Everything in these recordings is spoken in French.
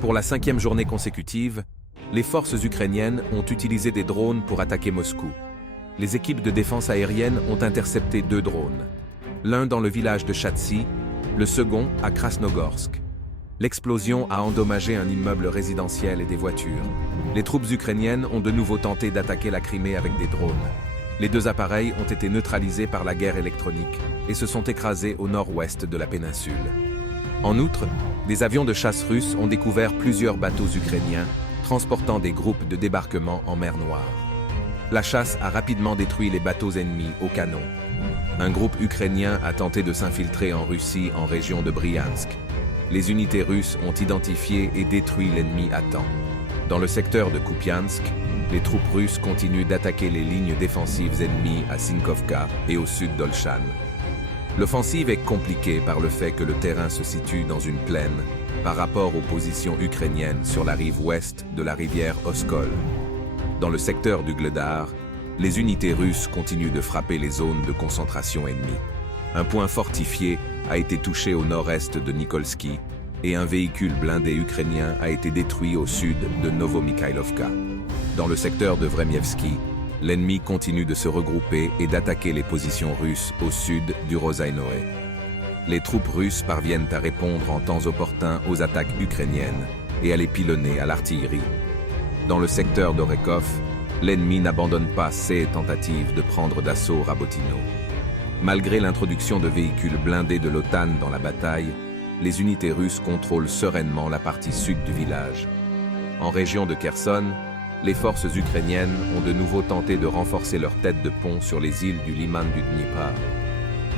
Pour la 5e journée consécutive, les forces ukrainiennes ont utilisé des drones pour attaquer Moscou. Les équipes de défense aérienne ont intercepté 2 drones. L'un dans le village de Chatsy, le second à Krasnogorsk. L'explosion a endommagé un immeuble résidentiel et des voitures. Les troupes ukrainiennes ont de nouveau tenté d'attaquer la Crimée avec des drones. Les 2 appareils ont été neutralisés par la guerre électronique et se sont écrasés au nord-ouest de la péninsule. En outre, des avions de chasse russes ont découvert plusieurs bateaux ukrainiens transportant des groupes de débarquement en mer Noire. La chasse a rapidement détruit les bateaux ennemis au canon. Un groupe ukrainien a tenté de s'infiltrer en Russie en région de Bryansk. Les unités russes ont identifié et détruit l'ennemi à temps. Dans le secteur de Kupiansk, les troupes russes continuent d'attaquer les lignes défensives ennemies à Sinkovka et au sud d'Olchan. L'offensive est compliquée par le fait que le terrain se situe dans une plaine par rapport aux positions ukrainiennes sur la rive ouest de la rivière Oskol. Dans le secteur du Gledar, les unités russes continuent de frapper les zones de concentration ennemies. Un point fortifié a été touché au nord-est de Nikolski et un véhicule blindé ukrainien a été détruit au sud de Novomikhailovka. Dans le secteur de Vremievski, l'ennemi continue de se regrouper et d'attaquer les positions russes au sud du Rozainoe. Les troupes russes parviennent à répondre en temps opportun aux attaques ukrainiennes et à les pilonner à l'artillerie. Dans le secteur d'Orekov, l'ennemi n'abandonne pas ses tentatives de prendre d'assaut Rabotino. Malgré l'introduction de véhicules blindés de l'OTAN dans la bataille, les unités russes contrôlent sereinement la partie sud du village. En région de Kherson, les forces ukrainiennes ont de nouveau tenté de renforcer leur tête de pont sur les îles du liman du Dnipro.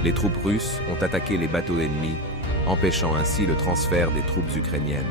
Les troupes russes ont attaqué les bateaux ennemis, empêchant ainsi le transfert des troupes ukrainiennes.